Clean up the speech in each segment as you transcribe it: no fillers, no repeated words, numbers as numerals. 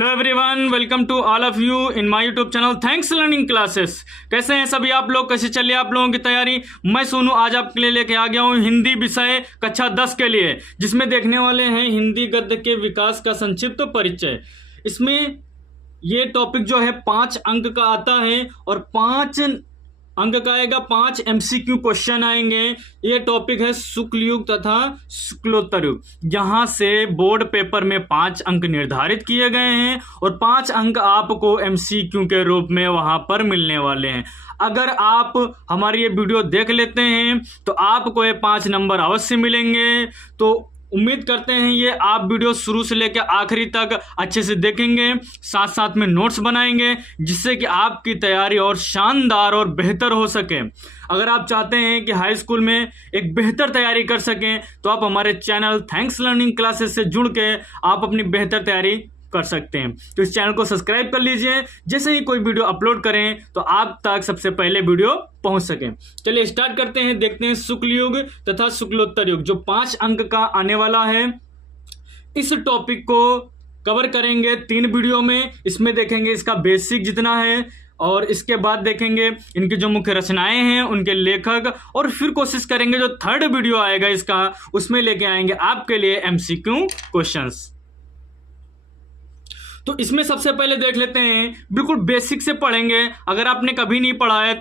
Hello everyone, welcome to all of you in my YouTube channel thanks learning classes. कैसे हैं सभी आप लोग? कैसे चल रही है आप लोगों की तैयारी? मैं सोनू आज आपके लिए लेके आ गया हूं हिंदी विषय कक्षा 10 के लिए, जिसमें देखने वाले हैं हिंदी गद्य के विकास का संक्षिप्त परिचय। इसमें ये टॉपिक जो है 5 अंक का आता है और 5 अंक का आएगा, 5 MCQ क्वेश्चन आएंगे। ये टॉपिक है शुक्ल युग तथा शुक्लोत्तर युग। यहाँ से बोर्ड पेपर में 5 अंक निर्धारित किए गए हैं और 5 अंक आपको MCQ के रूप में वहां पर मिलने वाले हैं। अगर आप हमारी ये वीडियो देख लेते हैं तो आपको ये 5 नंबर अवश्य मिलेंगे। तो उम्मीद करते हैं ये आप वीडियो शुरू से लेकर आखिरी तक अच्छे से देखेंगे, साथ साथ में नोट्स बनाएंगे, जिससे कि आपकी तैयारी और शानदार और बेहतर हो सके। अगर आप चाहते हैं कि हाई स्कूल में एक बेहतर तैयारी कर सकें तो आप हमारे चैनल थैंक्स लर्निंग क्लासेस से जुड़ के आप अपनी बेहतर तैयारी कर सकते हैं। तो इस चैनल को सब्सक्राइब कर लीजिए, जैसे ही कोई वीडियो अपलोड करें तो आप तक सबसे पहले वीडियो पहुंच सके। चलिए स्टार्ट करते हैं, देखते हैं शुक्ल युग तथा शुक्लोत्तर युग जो 5 अंक का आने वाला है। इस टॉपिक को कवर करेंगे 3 वीडियो में। इसमें देखेंगे इसका बेसिक जितना है और इसके बाद देखेंगे इनकी जो मुख्य रचनाएं हैं, उनके लेखक, और फिर कोशिश करेंगे जो 3rd वीडियो आएगा इसका, उसमें लेके आएंगे आपके लिए MCQ क्वेश्चंस। तो इसमें सबसे पहले देख लेते हैं, बिल्कुल बेसिक से पढ़ेंगे। अगर आपने कभी नहीं पढ़ा है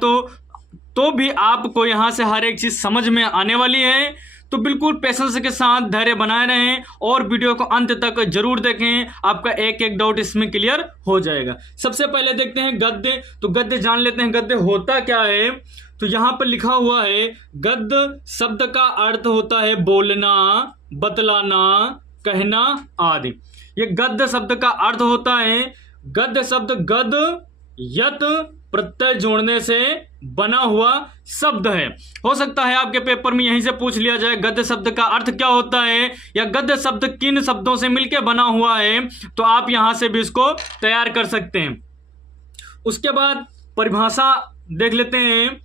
तो भी आपको यहां से हर एक चीज समझ में आने वाली है। तो बिल्कुल पेशेंस के साथ धैर्य बनाए रहें और वीडियो को अंत तक जरूर देखें, आपका एक एक डाउट इसमें क्लियर हो जाएगा। सबसे पहले देखते हैं गद्य। तो गद्य जान लेते हैं, गद्य होता क्या है। तो यहां पर लिखा हुआ है गद्य शब्द का अर्थ होता है बोलना, बतलाना, कहना आदि। ये गद्य शब्द का अर्थ होता है। गद्य शब्द गद यत प्रत्यय जोड़ने से बना हुआ शब्द है। हो सकता है आपके पेपर में यहीं से पूछ लिया जाए गद्य शब्द का अर्थ क्या होता है या गद्य शब्द किन शब्दों से मिलकर बना हुआ है, तो आप यहां से भी इसको तैयार कर सकते हैं। उसके बाद परिभाषा देख लेते हैं।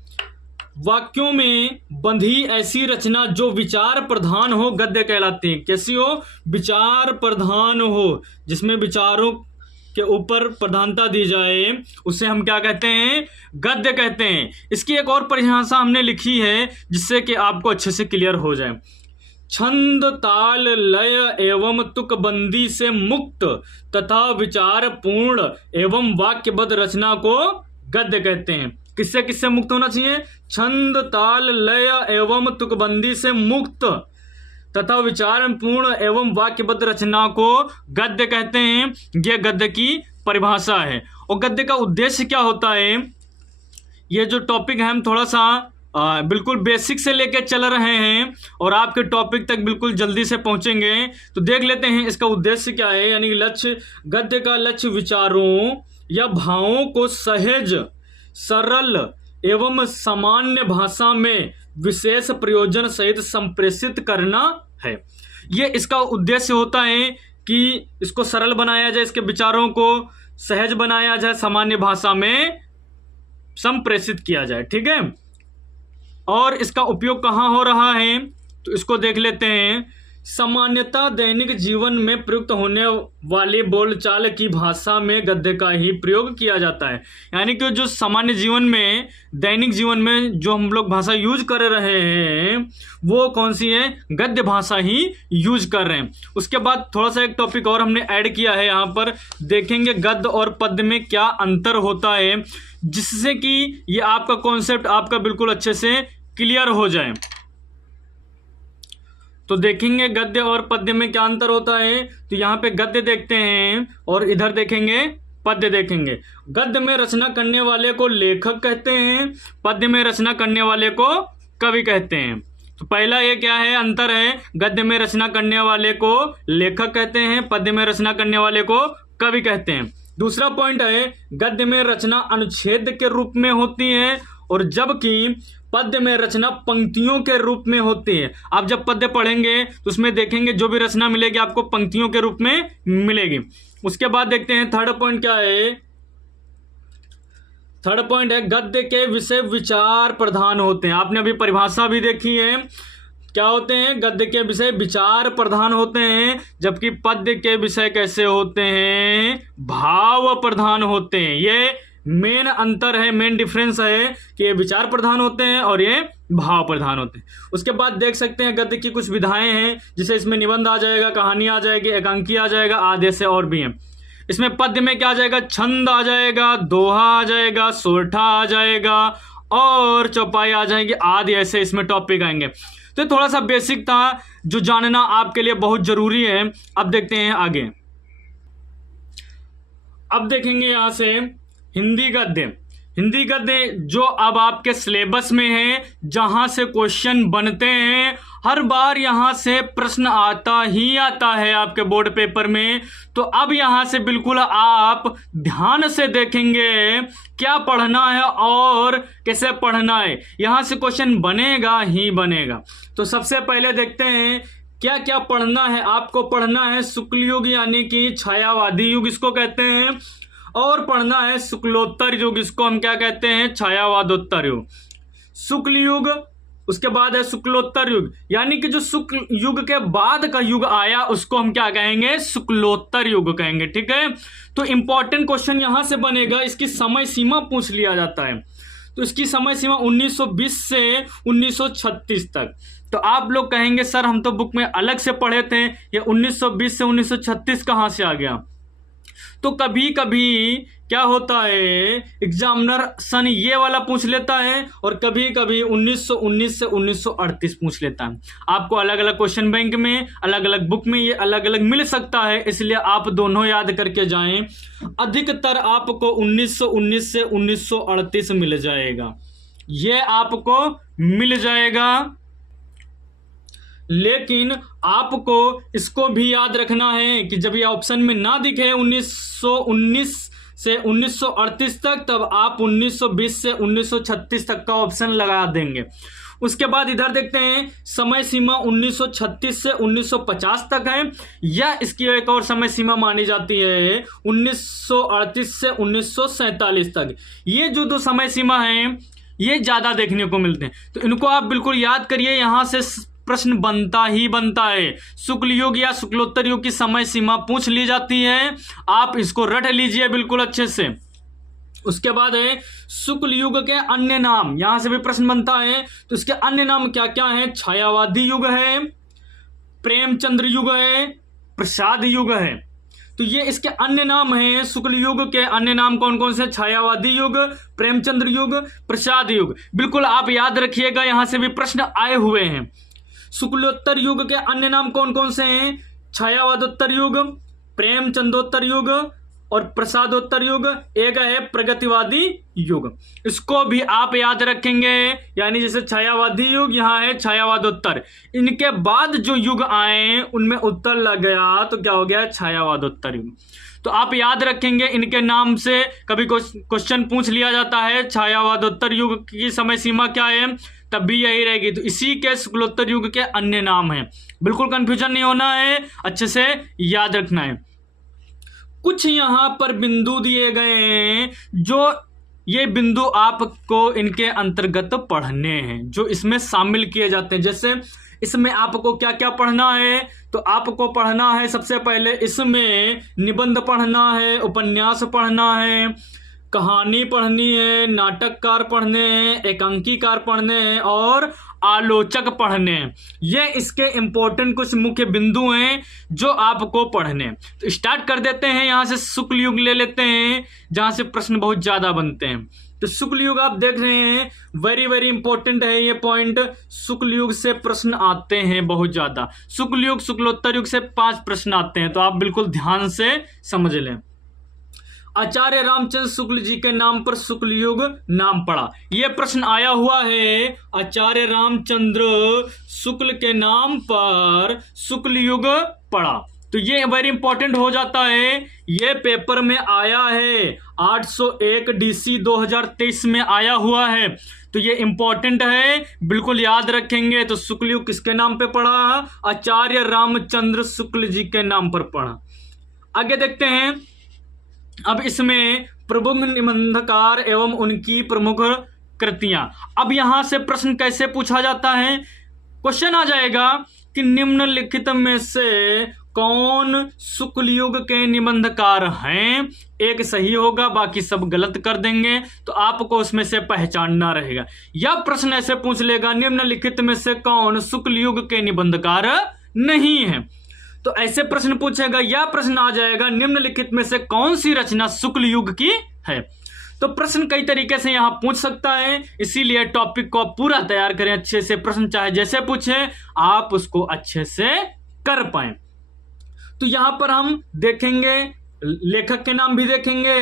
वाक्यों में बंधी ऐसी रचना जो विचार प्रधान हो गद्य कहलाती है। कैसी हो? विचार प्रधान हो, जिसमें विचारों के ऊपर प्रधानता दी जाए, उसे हम क्या कहते हैं? गद्य कहते हैं। इसकी एक और परिभाषा हमने लिखी है जिससे कि आपको अच्छे से क्लियर हो जाए। छंद, ताल, लय एवं तुकबंदी से मुक्त तथा विचार पूर्ण एवं वाक्यबद्ध रचना को गद्य कहते हैं। किससे किससे मुक्त होना चाहिए? छंद, ताल, लय एवं तुकबंदी से मुक्त तथा विचार पूर्ण एवं वाक्यबद्ध रचना को गद्य कहते हैं। यह गद्य की परिभाषा है। और गद्य का उद्देश्य क्या होता है, ये जो टॉपिक है हम थोड़ा सा बिल्कुल बेसिक से लेके चल रहे हैं और आपके टॉपिक तक बिल्कुल जल्दी से पहुंचेंगे। तो देख लेते हैं इसका उद्देश्य क्या है। यानी लक्ष्य, गद्य का लक्ष्य विचारों या भावों को सहज, सरल एवं सामान्य भाषा में विशेष प्रयोजन सहित संप्रेषित करना है। यह इसका उद्देश्य होता है कि इसको सरल बनाया जाए, इसके विचारों को सहज बनाया जाए, सामान्य भाषा में संप्रेषित किया जाए। ठीक है। और इसका उपयोग कहाँ हो रहा है तो इसको देख लेते हैं। सामान्यतः दैनिक जीवन में प्रयुक्त होने वाली बोलचाल की भाषा में गद्य का ही प्रयोग किया जाता है। यानी कि जो सामान्य जीवन में, दैनिक जीवन में जो हम लोग भाषा यूज कर रहे हैं वो कौन सी है? गद्य भाषा ही यूज कर रहे हैं। उसके बाद थोड़ा सा एक टॉपिक और हमने ऐड किया है, यहाँ पर देखेंगे गद्य और पद्य में क्या अंतर होता है, जिससे कि ये आपका कॉन्सेप्ट आपका बिल्कुल अच्छे से क्लियर हो जाए। तो देखेंगे गद्य और पद्य में क्या अंतर होता है। तो यहाँ पे गद्य देखते हैं और इधर देखेंगे पद्य देखेंगे। गद्य में रचना करने वाले को लेखक कहते हैं, पद्य में रचना करने वाले को कवि कहते हैं। तो पहला ये क्या है, अंतर है। गद्य में रचना करने वाले को लेखक कहते हैं, पद्य में रचना करने वाले को कवि कहते हैं। दूसरा पॉइंट है, गद्य में रचना अनुच्छेद के रूप में होती है और जबकि पद्य में रचना पंक्तियों के रूप में होती है। आप जब पद्य पढ़ेंगे तो उसमें देखेंगे जो भी रचना मिलेगी आपको पंक्तियों के रूप में मिलेगी। उसके बाद देखते हैं 3rd पॉइंट क्या है। 3rd पॉइंट है गद्य के विषय विचार प्रधान होते हैं। आपने अभी परिभाषा भी देखी है। क्या होते हैं? गद्य के विषय विचार प्रधान होते हैं, जबकि पद्य के विषय कैसे होते हैं? भाव प्रधान होते हैं। ये मेन अंतर है, मेन डिफरेंस है कि ये विचार प्रधान होते हैं और ये भाव प्रधान होते हैं। उसके बाद देख सकते हैं गद्य की कुछ विधाएं हैं, जिसे इसमें निबंध आ जाएगा, कहानी आ जाएगी, एकांकी आ जाएगा, आदेश है और भी हैं। इसमें पद्य में क्या आ जाएगा, छंद आ जाएगा, दोहा आ जाएगा, सोरठा आ जाएगा और चौपाई आ जाएगी आदि, ऐसे इसमें टॉपिक आएंगे। तो थोड़ा सा बेसिक था जो जानना आपके लिए बहुत जरूरी है। अब देखते हैं आगे। अब देखेंगे यहां से हिंदी गद्य। हिंदी गद्य जो अब आपके सिलेबस में है, जहां से क्वेश्चन बनते हैं, हर बार यहां से प्रश्न आता ही आता है आपके बोर्ड पेपर में। तो अब यहां से बिल्कुल आप ध्यान से देखेंगे क्या पढ़ना है और कैसे पढ़ना है, यहां से क्वेश्चन बनेगा ही बनेगा। तो सबसे पहले देखते हैं क्या क्या पढ़ना है। आपको पढ़ना है शुक्ल युग यानी कि छायावादी युग इसको कहते हैं, और पढ़ना है शुक्लोत्तर युग, इसको हम क्या कहते हैं, छायावादोत्तर युग। शुक्ल युग, उसके बाद है शुक्लोत्तर युग, यानी कि जो शुक्ल युग के बाद का युग आया उसको हम क्या कहेंगे, शुक्लोत्तर युग कहेंगे। ठीक है, तो इंपॉर्टेंट क्वेश्चन यहां से बनेगा, इसकी समय सीमा पूछ लिया जाता है। तो इसकी समय सीमा 1920 से 1936 तक। तो आप लोग कहेंगे सर हम तो बुक में अलग से पढ़े थे, ये 1920 से 1936 कहां से आ गया। तो कभी कभी क्या होता है, एग्जामिनर सन ये वाला पूछ लेता है और कभी कभी 1919 से 1938 पूछ लेता है। आपको अलग अलग क्वेश्चन बैंक में, अलग अलग बुक में ये अलग अलग मिल सकता है, इसलिए आप दोनों याद करके जाएं। अधिकतर आपको 1919 से 1938 मिल जाएगा, ये आपको मिल जाएगा। लेकिन आपको इसको भी याद रखना है कि जब ये ऑप्शन में ना दिखे 1919 से 1938 तक, तब आप 1920 से 1936 तक का ऑप्शन लगा देंगे। उसके बाद इधर देखते हैं समय सीमा 1936 से 1950 तक है, या इसकी एक और समय सीमा मानी जाती है 1938 से 1947 तक। ये जो दो समय सीमा है ये ज्यादा देखने को मिलते हैं, तो इनको आप बिल्कुल याद करिए, यहां से प्रश्न बनता ही बनता है। शुक्ल युग या शुक्लोत्तर युग की समय सीमा पूछ ली जाती है, आप इसको रट लीजिए बिल्कुल अच्छे से। उसके बाद है शुक्ल युग के अन्य नाम, यहां से भी प्रश्न बनता है। तो इसके अन्य नाम क्या क्या है, छायावादी युग है, प्रेमचंद्र युग है, प्रसाद युग है। तो ये इसके अन्य नाम हैं। शुक्ल युग के अन्य नाम कौन कौन से, छायावादी युग, प्रेमचंद्र युग, प्रसाद युग। बिल्कुल आप याद रखिएगा, यहां से भी प्रश्न आए हुए हैं। शुक्लोत्तर युग के अन्य नाम कौन कौन से हैं, छायावादोत्तर युग, प्रेमचंदोत्तर युग और प्रसादोत्तर युग। एक है प्रगतिवादी युग, इसको भी आप याद रखेंगे। यानी जैसे छायावादी युग, यहाँ है छायावादोत्तर, इनके बाद जो युग आए उनमें उत्तर लग गया तो क्या हो गया, छायावादोत्तर युग। तो आप याद रखेंगे इनके नाम से, कभी क्वेश्चन पूछ लिया जाता है छायावादोत्तर युग की समय सीमा क्या है, तब भी यही रहेगी। तो इसी के शुक्लोत्तर युग के अन्य नाम हैं, बिल्कुल कंफ्यूजन नहीं होना है, अच्छे से याद रखना है। कुछ यहां पर बिंदु दिए गए हैं, जो ये बिंदु आपको इनके अंतर्गत पढ़ने हैं, जो इसमें शामिल किए जाते हैं। जैसे इसमें आपको क्या क्या पढ़ना है, तो आपको पढ़ना है सबसे पहले इसमें निबंध पढ़ना है, उपन्यास पढ़ना है, कहानी पढ़नी है, नाटककार पढ़ने हैं, एकांकीकार पढ़ने हैं और आलोचक पढ़ने हैं। ये इसके इंपॉर्टेंट कुछ मुख्य बिंदु हैं जो आपको पढ़ने हैं। तो स्टार्ट कर देते हैं, यहां से शुक्ल युग ले लेते हैं जहां से प्रश्न बहुत ज्यादा बनते हैं। तो शुक्ल युग आप देख रहे हैं, वेरी वेरी इंपॉर्टेंट है ये पॉइंट। शुक्ल युग से प्रश्न आते हैं बहुत ज्यादा। शुक्ल युग शुक्लोत्तर युग से 5 प्रश्न आते हैं, तो आप बिल्कुल ध्यान से समझ लें। आचार्य रामचंद्र शुक्ल जी के नाम पर शुक्ल युग नाम पड़ा, यह प्रश्न आया हुआ है। आचार्य रामचंद्र शुक्ल के नाम पर शुक्ल युग पड़ा, तो ये वेरी इंपॉर्टेंट हो जाता है। ये पेपर में आया है, 801 DC 2023 में आया हुआ है, तो ये इंपॉर्टेंट है, बिल्कुल याद रखेंगे। तो शुक्ल युग किसके नाम पे पड़ा, आचार्य रामचंद्र शुक्ल जी के नाम पर पड़ा। आगे देखते हैं, अब इसमें प्रमुख निबंधकार एवं उनकी प्रमुख कृतियां। अब यहां से प्रश्न कैसे पूछा जाता है, क्वेश्चन आ जाएगा कि निम्नलिखित में से कौन शुक्ल युग के निबंधकार हैं? एक सही होगा, बाकी सब गलत कर देंगे, तो आपको उसमें से पहचानना रहेगा। यह प्रश्न ऐसे पूछ लेगा, निम्नलिखित में से कौन शुक्ल युग के निबंधकार नहीं है? तो ऐसे प्रश्न पूछेगा। यह प्रश्न आ जाएगा, निम्नलिखित में से कौन सी रचना शुक्ल युग की है? तो प्रश्न कई तरीके से यहां पूछ सकता है, इसीलिए टॉपिक को पूरा तैयार करें अच्छे से। प्रश्न चाहे जैसे पूछे, आप उसको अच्छे से कर पाए। तो यहां पर हम देखेंगे, लेखक के नाम भी देखेंगे,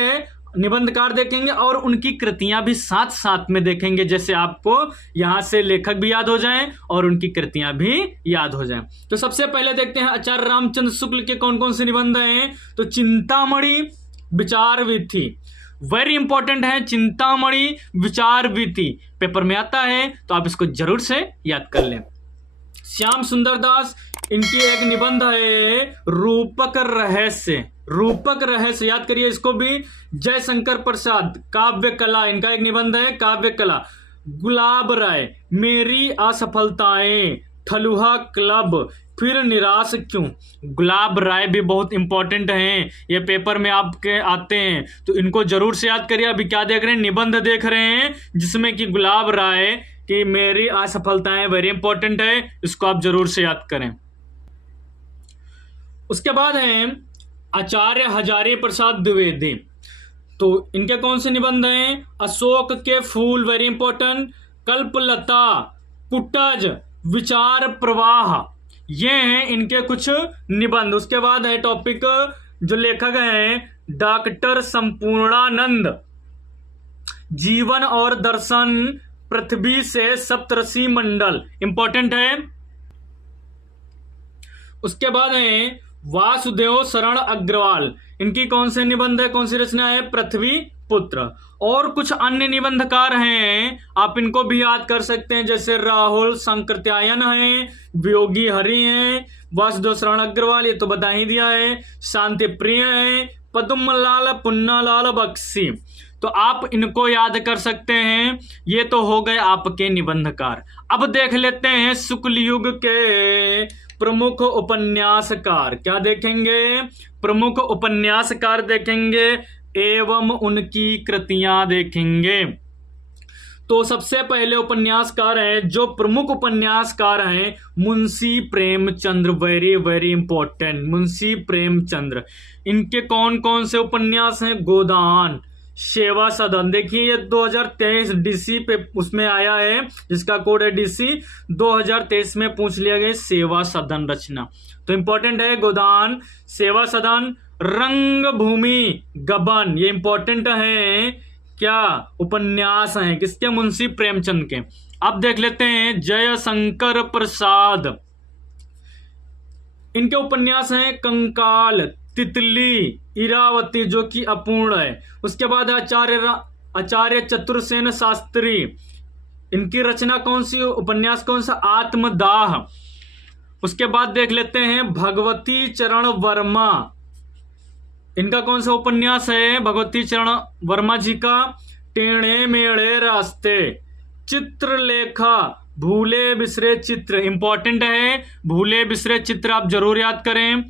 निबंधकार देखेंगे, और उनकी कृतियां भी साथ साथ में देखेंगे, जैसे आपको यहां से लेखक भी याद हो जाएं और उनकी कृतियां भी याद हो जाएं। तो सबसे पहले देखते हैं आचार्य रामचंद्र शुक्ल के कौन कौन से निबंध हैं। तो चिंतामणि विचार विधि वेरी इंपॉर्टेंट है। चिंतामणि विचार विधि पेपर में आता है, तो आप इसको जरूर से याद कर लें। श्याम सुंदर दास, इनकी एक निबंध है रूपक रहस्य। रूपक रहस्य याद करिए इसको भी। जयशंकर प्रसाद, काव्य कला, इनका एक निबंध है काव्य कला। गुलाब राय, मेरी असफलताएं, थलुहा क्लब, फिर निराश क्यों। गुलाब राय भी बहुत इंपॉर्टेंट हैं, ये पेपर में आपके आते हैं, तो इनको जरूर से याद करिए। अभी क्या देख रहे हैं? निबंध देख रहे हैं, जिसमें कि गुलाब राय कि मेरी असफलताएं वेरी इंपॉर्टेंट है, इसको आप जरूर से याद करें। उसके बाद हैं आचार्य हजारी प्रसाद द्विवेदी, तो इनके कौन से निबंध हैं? अशोक के फूल वेरी इंपॉर्टेंट, कल्पलता, कुटज, विचार प्रवाह, ये हैं इनके कुछ निबंध। उसके बाद है टॉपिक, जो लेखक हैं डॉक्टर संपूर्णानंद, जीवन और दर्शन, पृथ्वी से सप्तऋषि मंडल, इंपॉर्टेंट है। उसके बाद है वासुदेव शरण अग्रवाल, इनकी कौन से निबंध है, कौन सी रचना है? पृथ्वी पुत्र। और कुछ अन्य निबंधकार हैं, आप इनको भी याद कर सकते हैं, जैसे राहुल संकृत्यायन है, वियोगी हरि हैं, वासुदेव शरण अग्रवाल, ये तो बता ही दिया है, शांति प्रिय है, पद्मलाल पुन्नालाल बख्शी, तो आप इनको याद कर सकते हैं। ये तो हो गए आपके निबंधकार। अब देख लेते हैं शुक्ल युग के प्रमुख उपन्यासकार। क्या देखेंगे? प्रमुख उपन्यासकार देखेंगे एवं उनकी कृतियां देखेंगे। तो सबसे पहले उपन्यासकार हैं, जो प्रमुख उपन्यासकार हैं, Munshi Premchandra, very very important, Munshi Premchandra. इनके कौन कौन से उपन्यास हैं? गोदान, सेवा सदन, देखिए ये 2023 डीसी पे उसमें आया है, जिसका कोड है डीसी 2023 में पूछ लिया गया सेवा सदन रचना, तो इंपॉर्टेंट है गोदान, सेवा सदन। रंगभूमि, गबन, ये इंपॉर्टेंट है, क्या उपन्यास हैं, किसके? मुंशी प्रेमचंद के। अब देख लेते हैं जयशंकर प्रसाद, इनके उपन्यास हैं कंकाल, तितली, इरावती, जो कि अपूर्ण है। उसके बाद आचार्य चतुरसेन शास्त्री, इनकी रचना कौन सी, उपन्यास कौन सा? आत्मदाह। उसके बाद देख लेते हैं भगवती चरण वर्मा, इनका कौन सा उपन्यास है? भगवती चरण वर्मा जी का टेढ़े मेढ़े रास्ते। चित्रलेखा, भूले बिसरे चित्र, इंपॉर्टेंट है, भूले बिसरे चित्र आप जरूर याद करें।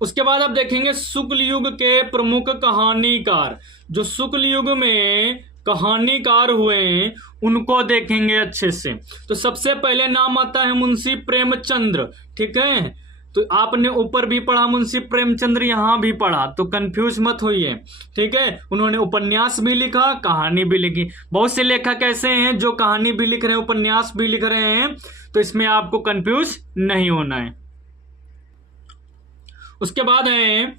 उसके बाद आप देखेंगे शुक्ल युग के प्रमुख कहानीकार, जो शुक्ल युग में कहानीकार हुए हैं उनको देखेंगे अच्छे से। तो सबसे पहले नाम आता है मुंशी प्रेमचंद्र, ठीक है, तो आपने ऊपर भी पढ़ा मुंशी प्रेमचंद्र, यहां भी पढ़ा, तो कंफ्यूज मत होइए, ठीक है। उन्होंने उपन्यास भी लिखा, कहानी भी लिखी। बहुत से लेखक ऐसे हैं जो कहानी भी लिख रहे हैं, उपन्यास भी लिख रहे हैं, तो इसमें आपको कंफ्यूज नहीं होना है। उसके बाद है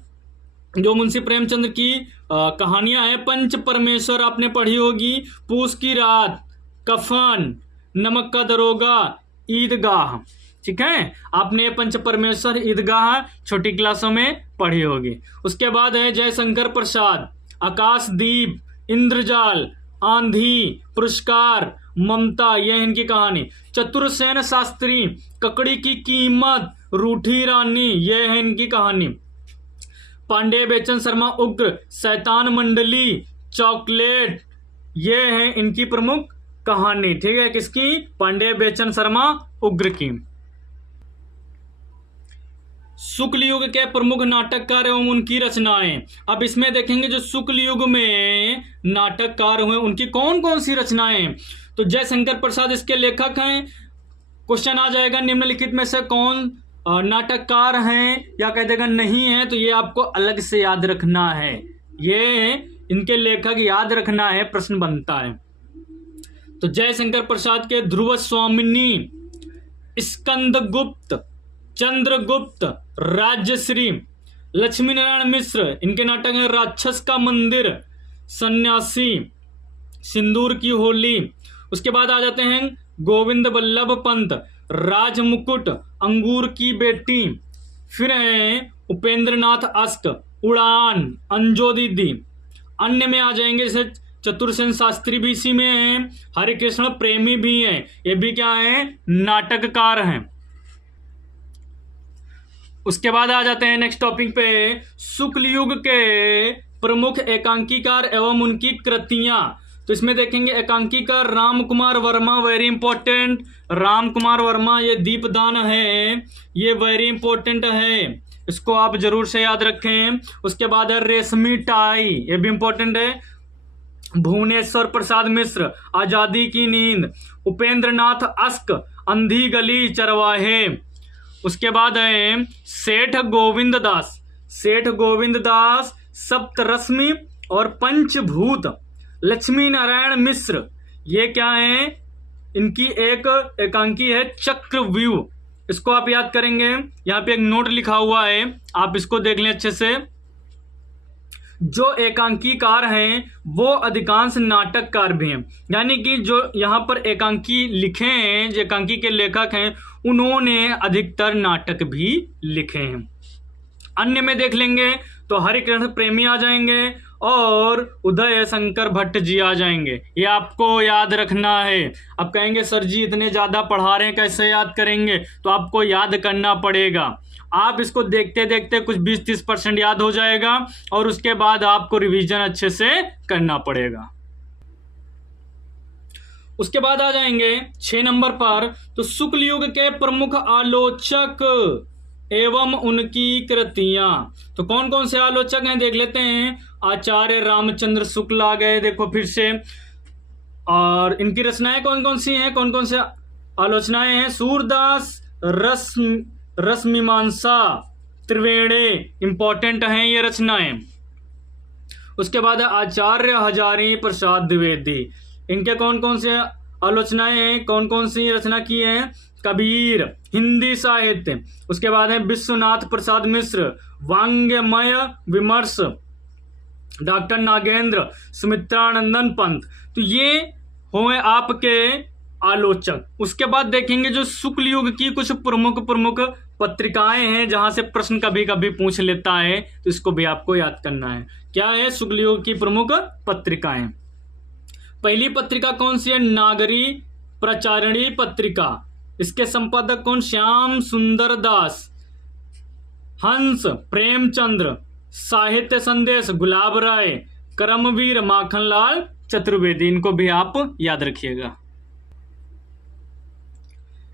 जो मुंशी प्रेमचंद्र की कहानियां हैं, पंच परमेश्वर आपने पढ़ी होगी, पूस की रात, कफन, नमक का दरोगा, ईदगाह, ठीक है, आपने पंच परमेश्वर, ईदगाह छोटी क्लासों में पढ़ी होगी। उसके बाद है जयशंकर प्रसाद, आकाशदीप, इंद्रजाल, आंधी, पुरस्कार, ममता, यह इनकी कहानी। चतुरसेन शास्त्री, ककड़ी की कीमत, रूठी रानी, यह है इनकी कहानी। पांडे बेचन शर्मा, उग्र, शैतान मंडली, चॉकलेट, ये है इनकी प्रमुख कहानी, ठीक है, किसकी? पांडे बेचन शर्मा उग्र की। शुक्ल युग के प्रमुख नाटककार एवं उनकी रचनाएं। अब इसमें देखेंगे जो शुक्ल युग में नाटककार हुए उनकी कौन कौन सी रचनाएं। तो जयशंकर प्रसाद इसके लेखक हैं। क्वेश्चन आ जाएगा निम्नलिखित में से कौन नाटककार हैं, या कह देगा नहीं है, तो ये आपको अलग से याद रखना है, ये इनके लेखक याद रखना है, प्रश्न बनता है। तो जयशंकर प्रसाद के ध्रुव स्वामिनी, स्कंदगुप्त, चंद्रगुप्त, राजश्री। लक्ष्मी नारायण मिश्र, इनके नाटक हैं राक्षस का मंदिर, सन्यासी, सिंदूर की होली। उसके बाद आ जाते हैं गोविंद बल्लभ पंत, राजमुकुट, अंगूर की बेटी। फिर है उपेंद्र नाथ अष्ट, उड़ान, अंजो दीदी। अन्य में आ जाएंगे जैसे चतुरसेन शास्त्री भी इसी में है, हरिकृष्ण प्रेमी भी हैं, ये भी क्या है, नाटककार हैं। उसके बाद आ जाते हैं नेक्स्ट टॉपिक पे, शुक्ल युग के प्रमुख एकांकीकार एवं उनकी कृतियां। तो इसमें देखेंगे एकांकीकार राम कुमार वर्मा, वेरी इंपॉर्टेंट, राम कुमार वर्मा, ये दीपदान है, ये वेरी इंपॉर्टेंट है, इसको आप जरूर से याद रखें। उसके बाद है रेशमी टाई, ये भी इंपॉर्टेंट है, भुवनेश्वर प्रसाद मिश्र, आजादी की नींद, उपेंद्र नाथ अष्ट, अंधी गली, चरवाहे। उसके बाद है सेठ गोविंद दास, सेठ गोविंद दास, सप्तरश्मि और पंचभूत। लक्ष्मी नारायण मिश्र, ये क्या है, इनकी एक एकांकी है चक्रव्यूह, इसको आप याद करेंगे। यहाँ पे एक नोट लिखा हुआ है, आप इसको देख लें अच्छे से। जो एकांकीकार हैं वो अधिकांश नाटककार भी हैं, यानी कि जो यहाँ पर एकांकी लिखे हैं, जो एकांकी के लेखक हैं, उन्होंने अधिकतर नाटक भी लिखे हैं। अन्य में देख लेंगे तो हरिकृष्ण प्रेमी आ जाएंगे और उदय शंकर भट्ट जी आ जाएंगे, ये आपको याद रखना है। अब कहेंगे सर जी इतने ज़्यादा पढ़ा रहे हैं कैसे याद करेंगे, तो आपको याद करना पड़ेगा। आप इसको देखते देखते कुछ 20-30% याद हो जाएगा और उसके बाद आपको रिवीजन अच्छे से करना पड़ेगा। उसके बाद आ जाएंगे 6 नंबर पर, तो शुक्ल युग के प्रमुख आलोचक एवं उनकी कृतियां। तो कौन कौन से आलोचक हैं देख लेते हैं। आचार्य रामचंद्र शुक्ल आ गए, देखो फिर से, और इनकी रचनाएं कौन कौन सी हैं, कौन कौन से आलोचनाएं हैं। सूरदास, रसमीमांसा, त्रिवेणी, इंपॉर्टेंट हैं ये रचनाएं। उसके बाद आचार्य हजारी प्रसाद द्विवेदी, इनके कौन कौन से आलोचनाएं हैं, कौन कौन सी रचना की है। कबीर, हिंदी साहित्य। उसके बाद है विश्वनाथ प्रसाद मिश्र, वांग्मय विमर्श, डॉक्टर नागेंद्र, सुमित्रानंदन पंत। तो ये हुए आपके आलोचक। उसके बाद देखेंगे जो शुक्ल युग की कुछ प्रमुख पत्रिकाएं हैं जहां से प्रश्न कभी कभी पूछ लेता है, तो इसको भी आपको याद करना है। क्या है शुक्ल युग की प्रमुख पत्रिकाएं। पहली पत्रिका कौन सी है, नागरी प्रचारिणी पत्रिका, इसके संपादक कौन, श्याम सुंदर दास। हंस प्रेमचंद्र, साहित्य संदेश गुलाब राय, कर्मवीर माखनलाल चतुर्वेदी, इनको भी आप याद रखिएगा।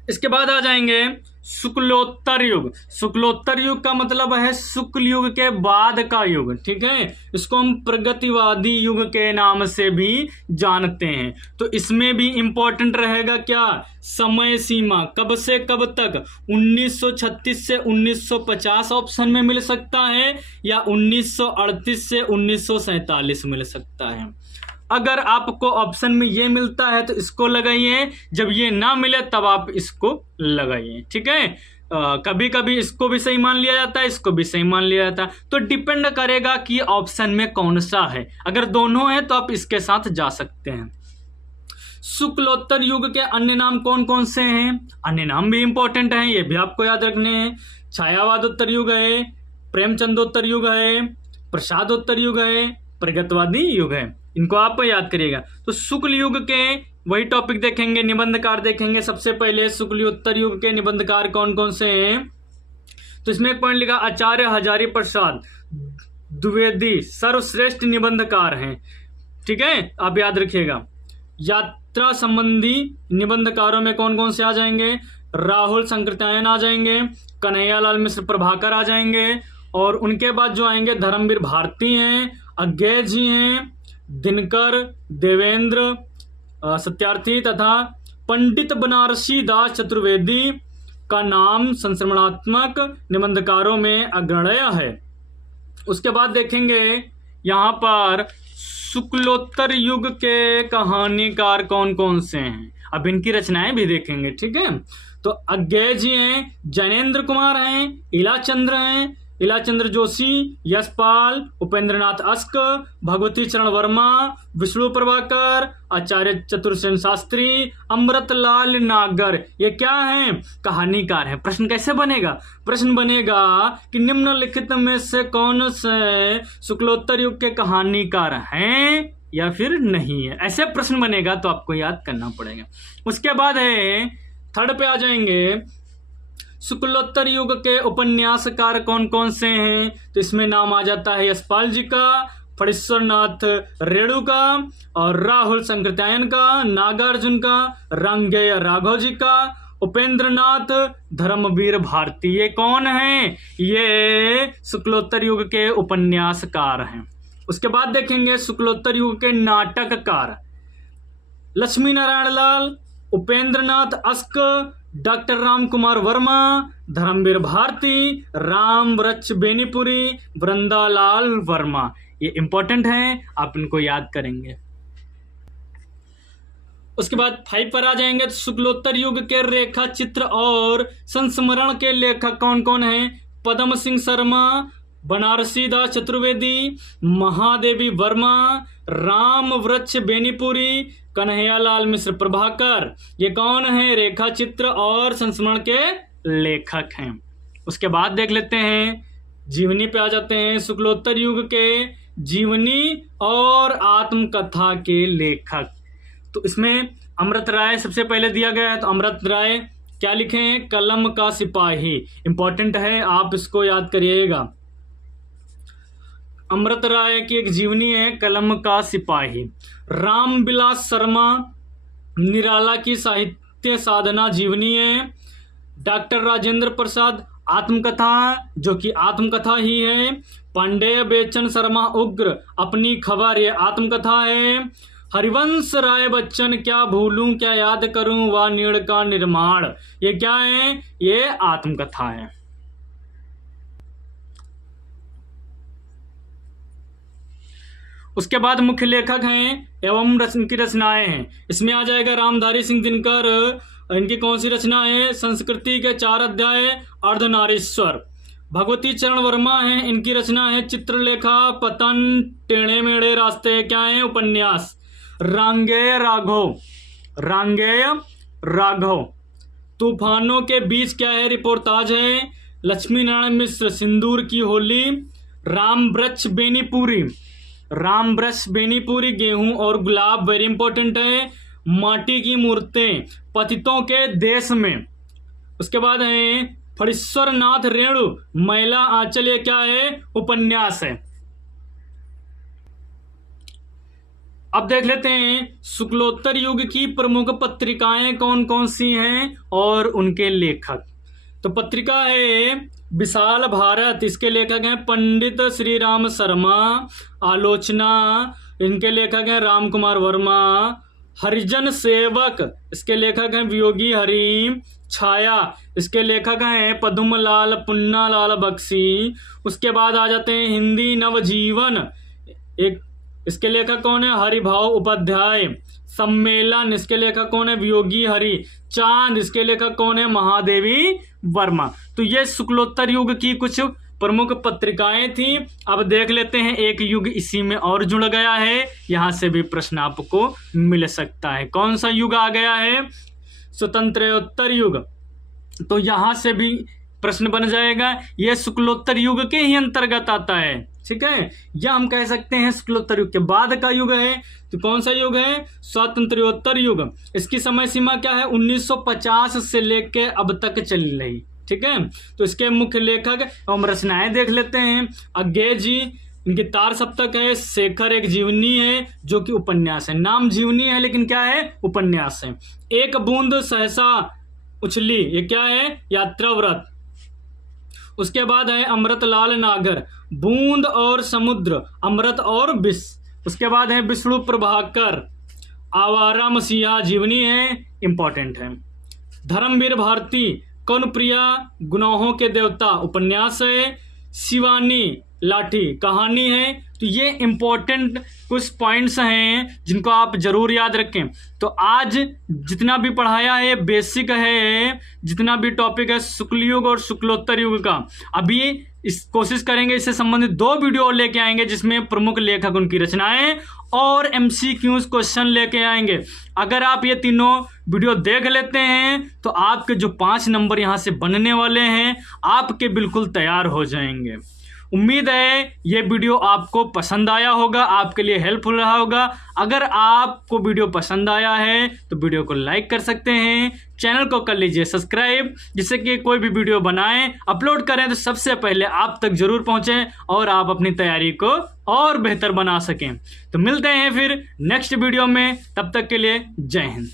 इसके बाद आ जाएंगे शुक्लोत्तर युग। शुक्लोत्तर युग का मतलब है शुक्ल युग के बाद का युग, ठीक है, इसको हम प्रगतिवादी युग के नाम से भी जानते हैं। तो इसमें भी इंपॉर्टेंट रहेगा क्या, समय सीमा, कब से कब तक, 1936 से 1950 ऑप्शन में मिल सकता है, या 1938 से 1947 मिल सकता है। अगर आपको ऑप्शन में ये मिलता है तो इसको लगाइए, जब ये ना मिले तब आप इसको लगाइए, ठीक है। कभी कभी इसको भी सही मान लिया जाता है, इसको भी सही मान लिया जाता है, तो डिपेंड करेगा कि ऑप्शन में कौन सा है। अगर दोनों है तो आप इसके साथ जा सकते हैं। शुक्लोत्तर युग के अन्य नाम कौन कौन से हैं, अन्य नाम भी इंपॉर्टेंट हैं, ये भी आपको याद रखने हैं। छायावादोत्तर युग है, प्रेमचंदोत्तर युग है, प्रसादोत्तर युग है, प्रगतिवादी युग है, इनको आप याद करिएगा। तो शुक्ल युग के वही टॉपिक देखेंगे, निबंधकार देखेंगे। सबसे पहले शुक्लोत्तर युग के निबंधकार कौन कौन से हैं, तो इसमें एक पॉइंट लिखा, आचार्य हजारी प्रसाद द्विवेदी सर्वश्रेष्ठ निबंधकार हैं, ठीक है, आप याद रखिएगा। यात्रा संबंधी निबंधकारों में कौन कौन से आ जाएंगे, राहुल संकृत्यायन आ जाएंगे, कन्हैयालाल मिश्र प्रभाकर आ जाएंगे, और उनके बाद जो आएंगे धर्मवीर भारती हैं, अज्ञेय जी हैं, दिनकर, देवेंद्र सत्यार्थी तथा पंडित बनारसी दास चतुर्वेदी का नाम संश्रमणात्मक निबंधकारों में अग्रणीय है। उसके बाद देखेंगे यहाँ पर शुक्लोत्तर युग के कहानीकार कौन कौन से हैं, अब इनकी रचनाएं भी देखेंगे। ठीक है, तो अज्ञेय जी हैं, जैनेन्द्र कुमार हैं, इलाचंद्र हैं, इलाचंद्र जोशी, यशपाल, उपेंद्रनाथ अस्क, भगवती चरण वर्मा, विष्णु प्रभाकर, आचार्य चतुर्सेन शास्त्री, अमृतलाल नागर, ये क्या हैं? कहानीकार हैं। प्रश्न कैसे बनेगा? प्रश्न बनेगा कि निम्नलिखित में से कौन से शुक्लोत्तर युग के कहानीकार हैं या फिर नहीं है, ऐसे प्रश्न बनेगा, तो आपको याद करना पड़ेगा। उसके बाद है थर्ड पे आ जाएंगे, शुक्लोत्तर युग के उपन्यासकार कौन कौन से हैं, तो इसमें नाम आ जाता है यशपाल जी का, फणीश्वरनाथ रेणु का, और राहुल संकृत्यायन का, नागार्जुन का, रंगेय राघव जी का, उपेंद्रनाथ, धर्मवीर भारती। ये कौन हैं? ये शुक्लोत्तर युग के उपन्यासकार हैं। उसके बाद देखेंगे शुक्लोत्तर युग के नाटककार, लक्ष्मी नारायण लाल, उपेंद्रनाथ अस्क, डॉक्टर राम कुमार वर्मा, धर्मवीर भारती, राम वृक्ष बेनीपुरी, वृंदालाल वर्मा। ये इंपॉर्टेंट हैं, आप इनको याद करेंगे। उसके बाद 5 पर आ जाएंगे, तो शुक्लोत्तर युग के रेखा चित्र और संस्मरण के लेखक कौन कौन हैं? पद्म सिंह शर्मा, बनारसी दास चतुर्वेदी, महादेवी वर्मा, राम वृक्ष बेनीपुरी, कन्हैयालाल मिश्र प्रभाकर। ये कौन है? रेखा चित्र और संस्मरण के लेखक हैं। उसके बाद देख लेते हैं, जीवनी पे आ जाते हैं, शुक्लोत्तर युग के जीवनी और आत्मकथा के लेखक। तो इसमें अमृत राय सबसे पहले दिया गया है, तो अमृत राय क्या लिखे हैं? कलम का सिपाही। इंपॉर्टेंट है, आप इसको याद करिएगा। अमृत राय की एक जीवनी है, कलम का सिपाही। रामविलास शर्मा, निराला की साहित्य साधना जीवनी है। डॉक्टर राजेंद्र प्रसाद, आत्मकथा, जो कि आत्मकथा ही है। पांडेय बेचन शर्मा, उग्र, अपनी खबर, ये आत्मकथा है। हरिवंश राय बच्चन, क्या भूलूं क्या याद करूं, व नीड़ का निर्माण, ये क्या है? ये आत्मकथा है। उसके बाद मुख्य लेखक हैं एवं इनकी रचनाएं हैं। इसमें आ जाएगा रामधारी सिंह दिनकर, इनकी कौन सी रचना है? संस्कृति के 4 अध्याय, अर्धनारीश्वर। भगवती चरण वर्मा हैं, इनकी रचना है चित्रलेखा, पतन, टेढ़े मेढ़े रास्ते, क्या है? उपन्यास। रांगेय राघव, तूफानों के बीच, क्या है? रिपोर्टाज है। लक्ष्मी नारायण मिश्र, सिंदूर की होली। राम वृक्ष बेनीपुरी, गेहूं और गुलाब, वेरी इंपॉर्टेंट है। माटी की मूर्तें, पतितों के देश में। उसके बाद है फणीश्वरनाथ रेणु, महिला आंचल, ये क्या है? उपन्यास है। अब देख लेते हैं शुक्लोत्तर युग की प्रमुख पत्रिकाएं कौन कौन सी हैं और उनके लेखक। तो पत्रिका है विशाल भारत, इसके लेखक हैं पंडित श्री राम शर्मा। आलोचना, इनके लेखक हैं राम कुमार वर्मा। हरिजन सेवक, इसके लेखक हैं वियोगी हरि। छाया, इसके लेखक हैं पद्मलाल पुन्नालाल बख्शी। उसके बाद आ जाते हैं हिंदी नवजीवन, एक इसके लेखक कौन है? हरिभाव उपाध्याय। सम्मेलन, इसके लेखक कौन है? वियोगी हरि। चांद, इसके लेखक कौन है? महादेवी वर्मा। तो ये शुक्लोत्तर युग की कुछ प्रमुख पत्रिकाएं थी। अब देख लेते हैं एक युग इसी में और जुड़ गया है, यहां से भी प्रश्न आपको मिल सकता है। कौन सा युग आ गया है? स्वतंत्रोत्तर युग। तो यहां से भी प्रश्न बन जाएगा, यह शुक्लोत्तर युग के ही अंतर्गत आता है। ठीक है, या हम कह सकते हैं शुक्लोत्तर युग के बाद का युग है। तो कौन सा युग है? स्वातंत्र्योत्तर युग। इसकी समय सीमा क्या है? 1950 से लेके अब तक चल रही। ठीक है, तो इसके मुख्य लेखक हम रचनाएं देख लेते हैं। अज्ञेय जी, इनकी तार सप्तक है। शेखर एक जीवनी है जो कि उपन्यास है। नाम जीवनी है लेकिन क्या है? उपन्यास है। एक बूंद सहसा, उछली, ये क्या है, यात्रा व्रत। उसके बाद है अमृतलाल नागर, बूंद और समुद्र, अमृत और विष। उसके बाद है विष्णु प्रभाकर, आवारा मसीहा जीवनी है, इंपॉर्टेंट है। धर्मवीर भारती, कौनप्रिया, गुनाहों के देवता, उपन्यास है। शिवानी लाठी, कहानी है। तो ये इंपॉर्टेंट कुछ पॉइंट्स हैं जिनको आप जरूर याद रखें। तो आज जितना भी पढ़ाया है बेसिक है, जितना भी टॉपिक है शुक्ल युग और शुक्लोत्तर युग का, अभी इस कोशिश करेंगे इससे संबंधित 2 वीडियो और लेके आएंगे जिसमें प्रमुख लेखक उनकी रचनाएं और MCQs क्वेश्चन लेके आएंगे। अगर आप ये तीनों वीडियो देख लेते हैं तो आपके जो 5 नंबर यहाँ से बनने वाले हैं आपके बिल्कुल तैयार हो जाएंगे। उम्मीद है ये वीडियो आपको पसंद आया होगा, आपके लिए हेल्पफुल रहा होगा। अगर आपको वीडियो पसंद आया है तो वीडियो को लाइक कर सकते हैं, चैनल को कर लीजिए सब्सक्राइब, जिससे कि कोई भी वीडियो बनाएं अपलोड करें तो सबसे पहले आप तक जरूर पहुंचे और आप अपनी तैयारी को और बेहतर बना सकें। तो मिलते हैं फिर नेक्स्ट वीडियो में, तब तक के लिए जय हिंद।